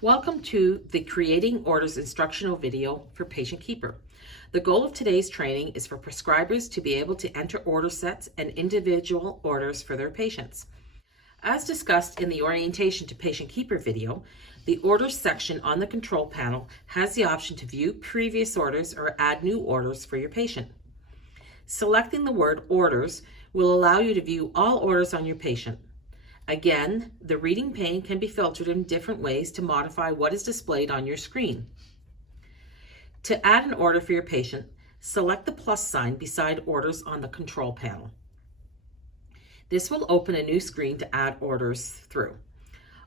Welcome to the Creating Orders instructional video for Patient Keeper. The goal of today's training is for prescribers to be able to enter order sets and individual orders for their patients. As discussed in the Orientation to Patient Keeper video, the Orders section on the control panel has the option to view previous orders or add new orders for your patient. Selecting the word Orders will allow you to view all orders on your patient. Again, the reading pane can be filtered in different ways to modify what is displayed on your screen. To add an order for your patient, select the plus sign beside Orders on the control panel. This will open a new screen to add orders through.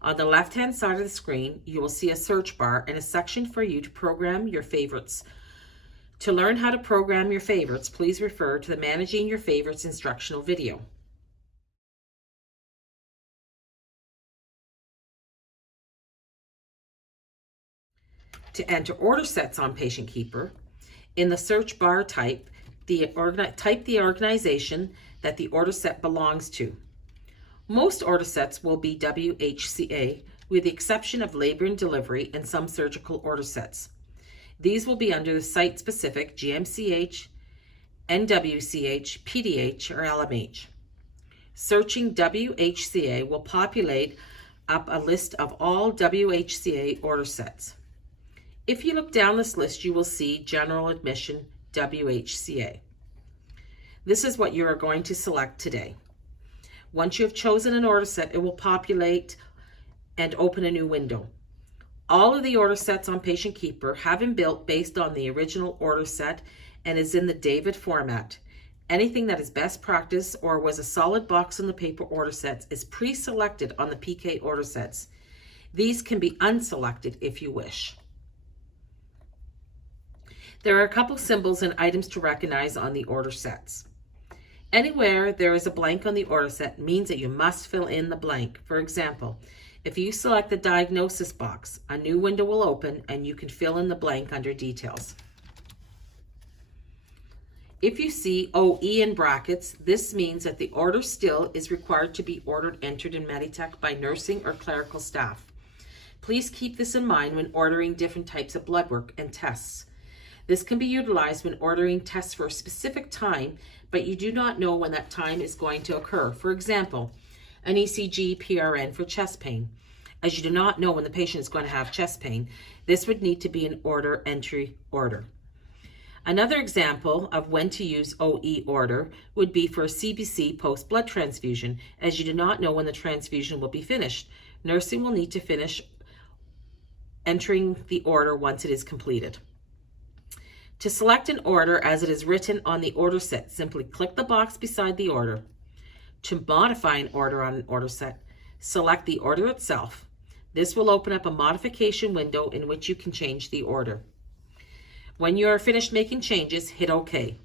On the left-hand side of the screen, you will see a search bar and a section for you to program your favorites. To learn how to program your favorites, please refer to the Managing Your Favorites instructional video. To enter order sets on Patient Keeper, in the search bar type the organization that the order set belongs to. Most order sets will be WHCA, with the exception of labor and delivery and some surgical order sets. These will be under the site-specific GMCH, NWCH, PDH, or LMH. Searching WHCA will populate up a list of all WHCA order sets. If you look down this list, you will see General Admission WHCA. This is what you are going to select today. Once you have chosen an order set, it will populate and open a new window. All of the order sets on Patient Keeper have been built based on the original order set and is in the David format. Anything that is best practice or was a solid box on the paper order sets is pre-selected on the PK order sets. These can be unselected if you wish. There are a couple symbols and items to recognize on the order sets. Anywhere there is a blank on the order set means that you must fill in the blank. For example, if you select the diagnosis box, a new window will open and you can fill in the blank under details. If you see OE in brackets, this means that the order still is required to be entered in Meditech by nursing or clerical staff. Please keep this in mind when ordering different types of blood work and tests. This can be utilized when ordering tests for a specific time, but you do not know when that time is going to occur. For example, an ECG PRN for chest pain. As you do not know when the patient is going to have chest pain, this would need to be an order entry order. Another example of when to use OE order would be for a CBC post-blood transfusion, as you do not know when the transfusion will be finished. Nursing will need to finish entering the order once it is completed. To select an order as it is written on the order set, simply click the box beside the order. To modify an order on an order set, select the order itself. This will open up a modification window in which you can change the order. When you are finished making changes, hit OK.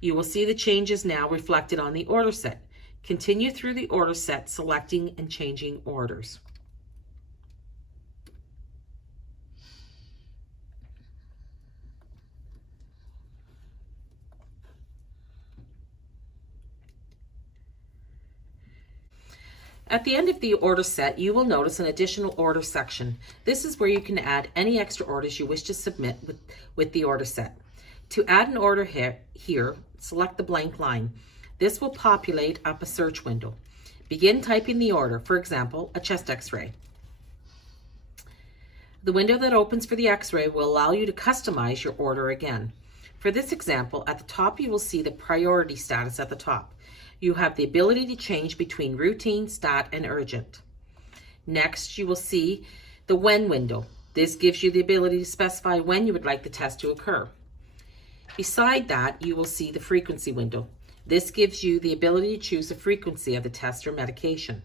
You will see the changes now reflected on the order set. Continue through the order set, selecting and changing orders. At the end of the order set, you will notice an additional order section. This is where you can add any extra orders you wish to submit with the order set. To add an order here, select the blank line. This will populate up a search window. Begin typing the order, for example, a chest x-ray. The window that opens for the x-ray will allow you to customize your order again. For this example, at the top you will see the priority status at the top. You have the ability to change between routine, stat, and urgent. Next, you will see the when window. This gives you the ability to specify when you would like the test to occur. Beside that, you will see the frequency window. This gives you the ability to choose the frequency of the test or medication.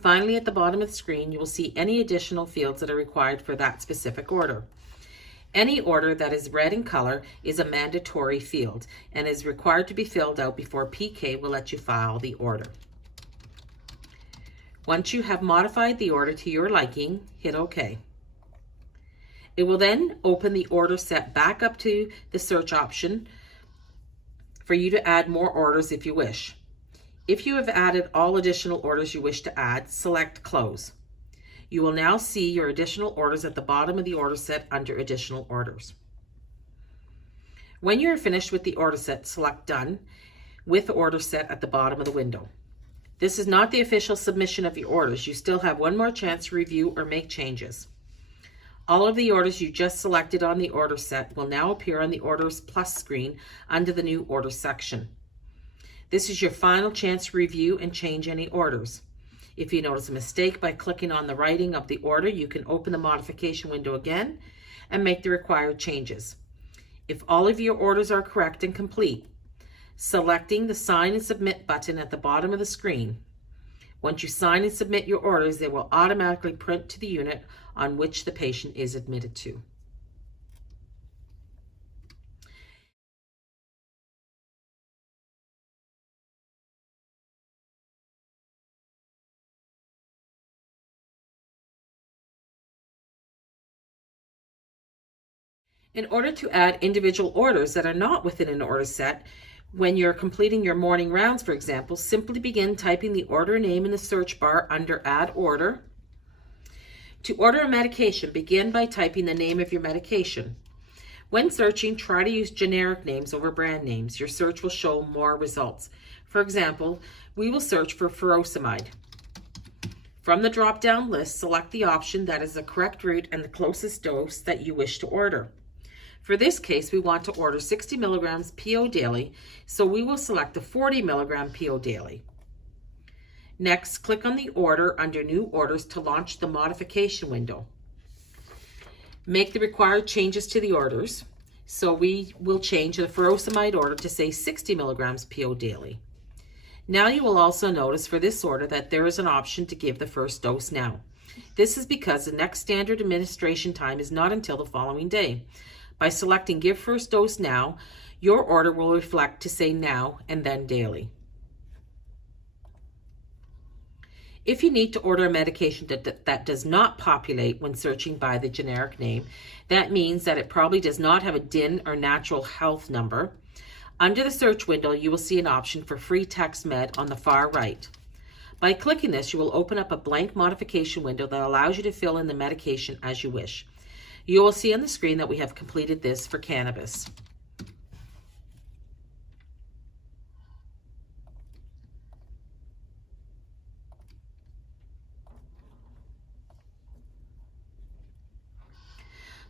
Finally, at the bottom of the screen, you will see any additional fields that are required for that specific order. Any order that is red in color is a mandatory field and is required to be filled out before PK will let you file the order. Once you have modified the order to your liking, hit OK. It will then open the order set back up to the search option for you to add more orders if you wish. If you have added all additional orders you wish to add, select Close. You will now see your additional orders at the bottom of the order set under Additional Orders. When you are finished with the order set, select Done with Order Set at the bottom of the window. This is not the official submission of your orders. You still have one more chance to review or make changes. All of the orders you just selected on the order set will now appear on the Orders Plus screen under the New Order section. This is your final chance to review and change any orders. If you notice a mistake by clicking on the writing of the order, you can open the modification window again and make the required changes. If all of your orders are correct and complete, selecting the Sign and Submit button at the bottom of the screen. Once you sign and submit your orders, they will automatically print to the unit on which the patient is admitted to. In order to add individual orders that are not within an order set, when you're completing your morning rounds, for example, simply begin typing the order name in the search bar under Add Order. To order a medication, begin by typing the name of your medication. When searching, try to use generic names over brand names. Your search will show more results. For example, we will search for furosemide. From the drop-down list, select the option that is the correct route and the closest dose that you wish to order. For this case, we want to order 60 milligrams PO daily, so we will select the 40 milligram PO daily. Next, click on the order under New Orders to launch the modification window. Make the required changes to the orders. So we will change the furosemide order to say 60 milligrams PO daily. Now you will also notice for this order that there is an option to give the first dose now. This is because the next standard administration time is not until the following day. By selecting Give First Dose Now, your order will reflect to say now and then daily. If you need to order a medication that does not populate when searching by the generic name, that means that it probably does not have a DIN or natural health number. Under the search window, you will see an option for Free Text Med on the far right. By clicking this, you will open up a blank modification window that allows you to fill in the medication as you wish. You will see on the screen that we have completed this for cannabis.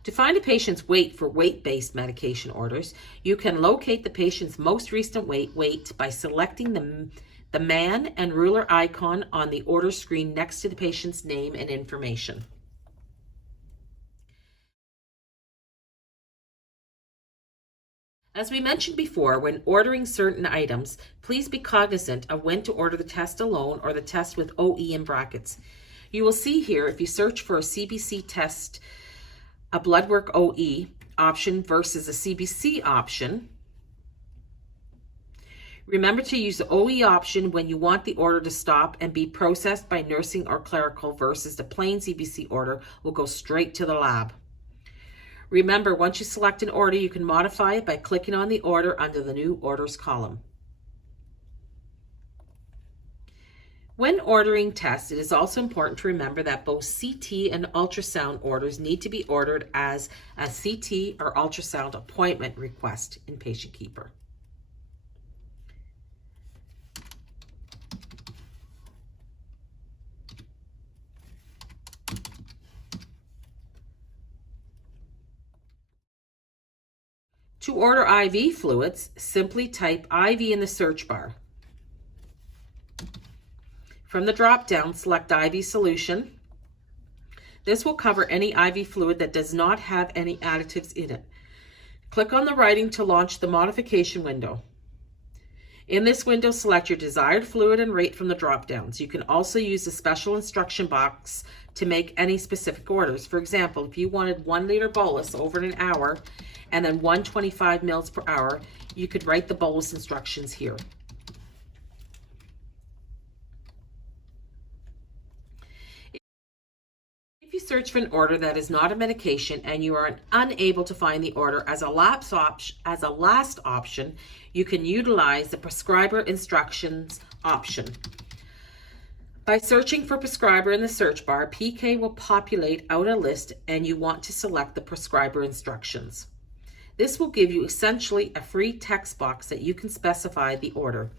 To find a patient's weight for weight-based medication orders, you can locate the patient's most recent weight by selecting the man and ruler icon on the order screen next to the patient's name and information. As we mentioned before, when ordering certain items, please be cognizant of when to order the test alone or the test with OE in brackets. You will see here, if you search for a CBC test, a blood work OE option versus a CBC option, remember to use the OE option when you want the order to stop and be processed by nursing or clerical versus the plain CBC order will go straight to the lab. Remember, once you select an order, you can modify it by clicking on the order under the New Orders column. When ordering tests, it is also important to remember that both CT and ultrasound orders need to be ordered as a CT or ultrasound appointment request in Patient Keeper. To order IV fluids, simply type IV in the search bar. From the drop-down, select IV solution. This will cover any IV fluid that does not have any additives in it. Click on the writing to launch the modification window. In this window, select your desired fluid and rate from the drop-downs. You can also use the special instruction box to make any specific orders. For example, if you wanted 1 liter bolus over an hour and then 125 mils per hour, you could write the bolus instructions here. If you search for an order that is not a medication and you are unable to find the order as a last option, you can utilize the prescriber instructions option. By searching for prescriber in the search bar, PK will populate out a list and you want to select the prescriber instructions. This will give you essentially a free text box that you can specify the order.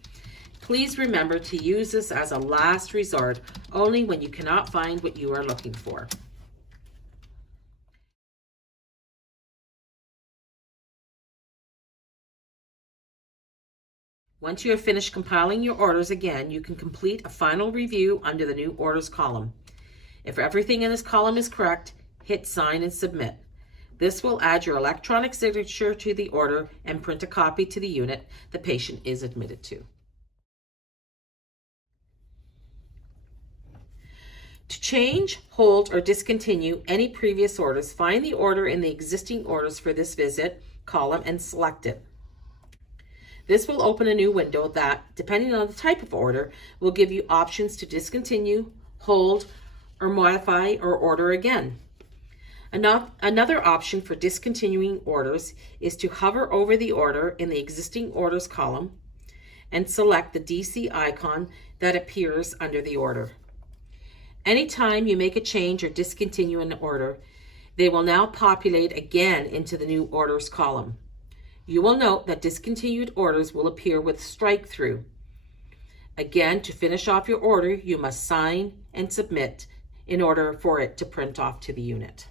Please remember to use this as a last resort, only when you cannot find what you are looking for. Once you have finished compiling your orders again, you can complete a final review under the new orders column. If everything in this column is correct, hit sign and submit. This will add your electronic signature to the order and print a copy to the unit the patient is admitted to. To change, hold, or discontinue any previous orders, find the order in the existing orders for this visit column and select it. This will open a new window that, depending on the type of order, will give you options to discontinue, hold, or modify or order again. Another option for discontinuing orders is to hover over the order in the existing orders column and select the DC icon that appears under the order. Anytime you make a change or discontinue an order, they will now populate again into the new orders column. You will note that discontinued orders will appear with strike through. Again, to finish off your order, you must sign and submit in order for it to print off to the unit.